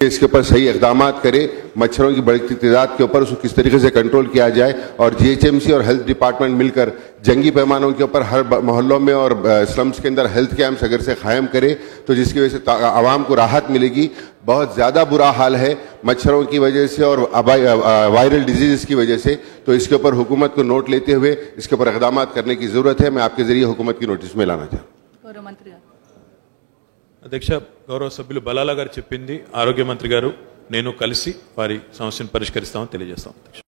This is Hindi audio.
इसके ऊपर सही इकदाम करे, मच्छरों की बढ़ती तादाद के ऊपर उसको किस तरीके से कंट्रोल किया जाए, और जीएचएमसी और हेल्थ डिपार्टमेंट मिलकर जंगी पैमानों के ऊपर हर मोहल्लों में और स्लम्स के अंदर हेल्थ कैंप्स अगर से कायम करे तो जिसकी वजह से आवाम को राहत मिलेगी। बहुत ज़्यादा बुरा हाल है मच्छरों की वजह से और वायरल डिजीज़ की वजह से, तो इसके ऊपर हुकूमत को नोट लेते हुए इसके ऊपर इकदाम करने की ज़रूरत है। मैं आपके ज़रिए हुकूमत की नोटिस में लाना चाहता हूँ। అధ్యక్ష, గౌరవ సభ్యులు బలాలా గారు చెప్పింది ఆరోగ్య మంత్రి గారు నేను కలిసి వారి సమస్యను పరిష్కరిస్తామని తెలియజేస్తాం అధ్యక్ష.